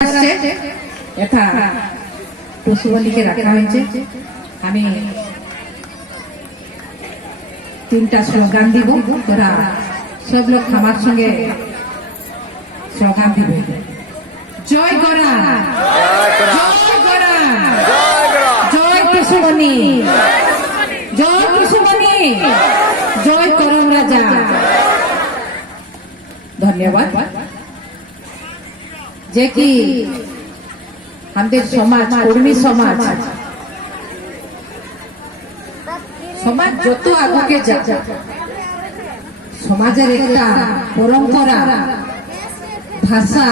यथा टुसुवलीके रखा হয়েছে। আমি তিনটা স্লোগান দিব, তোরা সব লোক আমার সঙ্গে স্লোগান দিবে। জয় গড়া, জয় গড়া, জয় টুসুমণি, জয় টুসুমণি, জয় করম রাজা। ধন্যবাদ। যে কি আমাদের সমাজ, কর্মী সমাজ, সমাজ যত আগে যায়, সমাজের একটা পরম্পরা, ভাষা,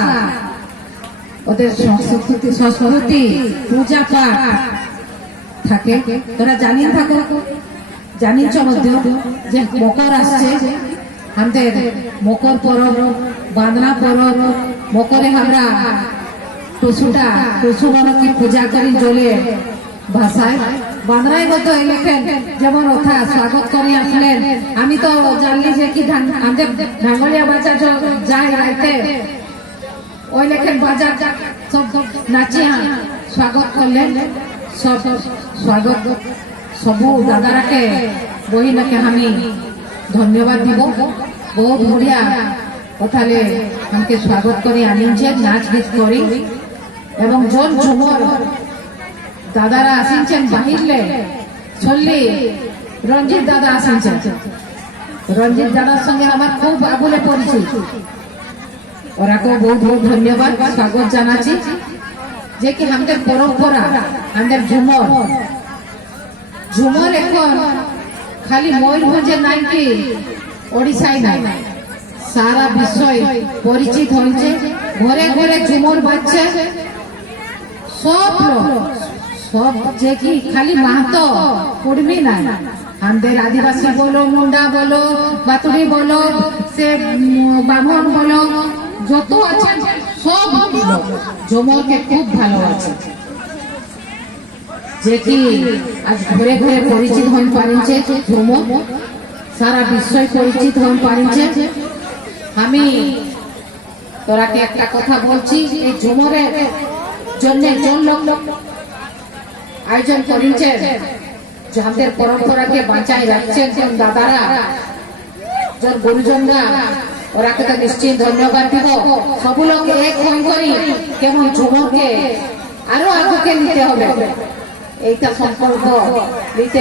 ওদের সংস্কৃতি, পূজা পাঠ থাকে। তোরা জানিয়ে থাকো, জানিছ মধ্যে যে মকর আসছে, আমাদের মকর পরব, বাঁধনা পরব। মকরে আমরা টুসুগণকে পূজা করি জলে ভাষায়। বাঁধনায় মতো লেখেন যেমন ওঠা স্বাগত করে আসলেন। আমি তো জানলি যে কি আমাদের ঢাঙ্গলিয়া বাজার যায় রাইতে, ওই লেখেন বাজার সব নাচিয়া স্বাগত করলেন। সব স্বাগত সবু দাদারাকে বহিনাকে আমি ধন্যবাদ দিব। বহুত বঢ়িয়া কথালে আমাকে স্বাগত করে আনিছে, নাচ গীত করি। এবং জন ঝুমর দাদারা আসিছেন বাহিরলে চললি। রঞ্জিত দাদা আসিছেন, রঞ্জিত দাদার সঙ্গে আমার খুব আগুলে পরিচিত। ওরাকেও বহুত বহুত ধন্যবাদ, স্বাগত জানাচ্ছি। যে কি আমাদের পরম্পরা, আমাদের ঝুমর, ঝুমর এখন খালি ময়ূরভঞ্জে নাই কি ওড়িশায় নাই, সারা বিশ্বই পরিচিত হয়েছে। ঘরে ঘরে ঝুমর বাজছে। সব লোক, সব যে কি খালি মাহাতো কুর্মী নাই, আমাদের আদিবাসী বলো, মুন্ডা বলো, বাতুড়ি বলো, সে ব্রাহ্মণ বলো, যত আছে সব ঝুমরকে খুব ভালোবাসে। যে কি আজ ঘরে ঘরে পরিচিত হয়ে পারিছে ঝুমর, সারা বিশ্বই পরিচিত হয়ে পারিছে। আমি তোরাকে একটা কথা বলছি, এই ঝুমরের জন্য জন লোক আয়োজন করেছে, যে আমাদের পরম্পরাকে বাঁচাই রাখছেন দাদারা, জন গুরুজনরা। ওরাকে তো নিশ্চয় ধন্যবাদ দিব। সবু লোক এক হয়ে করি কেমন ঝুমরকে আরো আগে নিতে হবে, এইটা সংকল্প নিতে